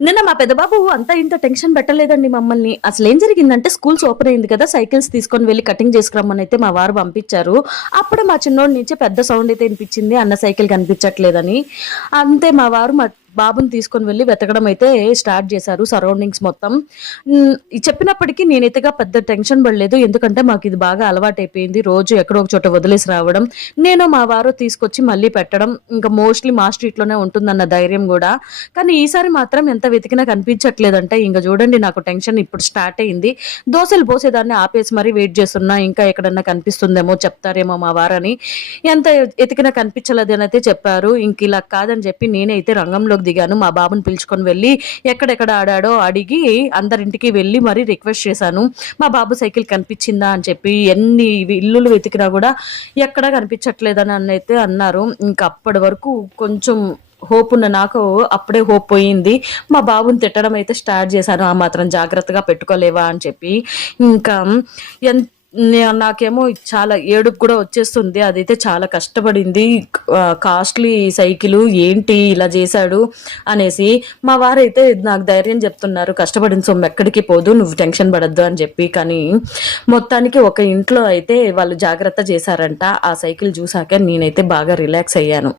నిన్న మా పెద్ద బాబు అంతా ఇంత టెన్షన్ పెట్టలేదండి మమ్మల్ని. అసలేం జరిగిందంటే స్కూల్స్ ఓపెన్ అయింది కదా! సైకిల్స్ తీసుకొని వెళ్లి కటింగ్ చేసుకురమ్మనైతే మా వారు పంపించారు. అప్పుడే మా చిన్నోడి నుంచి పెద్ద సౌండ్ అయితే ఇనిపించింది. అన్న సైకిల్ కనిపించట్లేదని. అంతే మా వారు మా బాబుని తీసుకొని వెళ్లి వెతకడం అయితే స్టార్ట్ చేశారు సరౌండింగ్స్ మొత్తం. చెప్పినప్పటికీ నేనైతేగా పెద్ద టెన్షన్ పడలేదు. ఎందుకంటే మాకిది బాగా అలవాటైపోయింది. రోజు ఎక్కడో ఒక చోట వదిలేసి రావడం. నేను మా వారు తీసుకొచ్చి మళ్ళీ పెట్టడం. ఇంకా మోస్ట్‌లీ మా స్ట్రీట్‌లోనే ఉంటుందన్న ధైర్యం గూడా. కానీ ఈసారి మాత్రం ఎంత వెతికినా కనిపించట్లేదంట. ఇంక చూడండి నాకు టెన్షన్ ఇప్పుడు స్టార్ట్ అయింది. దోసలు పోసేదాన్ని ఆపేసి మరీ వెయిట్ చేస్తున్నా. ఇంకా ఎక్కడన్నా కనిపిస్తుందేమో చెప్తారేమో మా వారని. ఎంత ఎతికినా కనిపించలేదనైతే చెప్పారు. ఇంక ఇలా కాదని చెప్పి నేనైతే రంగంలోకి దిగాను. మా బాబుని పిలుచుకొని వెళ్ళి ఎక్కడెక్కడ ఆడాడో అడిగి అందరింటికి వెళ్ళి మరీ రిక్వెస్ట్ చేశాను. మా బాబు సైకిల్ కనిపించిందా అని చెప్పి. ఎన్ని ఇల్లులు వెతికినా కూడా ఎక్కడా కనిపించట్లేదని అయితే అన్నారు. ఇంక అప్పటి వరకు కొంచెం హోప్ ఉన్న నాకు అప్పుడే హోప్ పోయింది. మా బాబుని తిట్టడం అయితే స్టార్ట్ చేశాను. ఆ మాత్రం జాగ్రత్తగా పెట్టుకోలేవా అని చెప్పి. ఇంకా ఎన్ నాకేమో చాలా ఏడుపు కూడా వచ్చేస్తుంది. అదైతే చాలా కష్టపడింది. కాస్ట్లీ సైకిలు ఏంటి ఇలా చేశాడు అనేసి. మా వారైతే నాకు ధైర్యం చెప్తున్నారు. కష్టపడిన సొమ్ము ఎక్కడికి పోదు, నువ్వు టెన్షన్ పడద్దు అని చెప్పి. కానీ మొత్తానికి ఒక ఇంట్లో అయితే వాళ్ళు జాగ్రత్త చేశారంట. ఆ సైకిల్ చూసాక నేనైతే బాగా రిలాక్స్ అయ్యాను.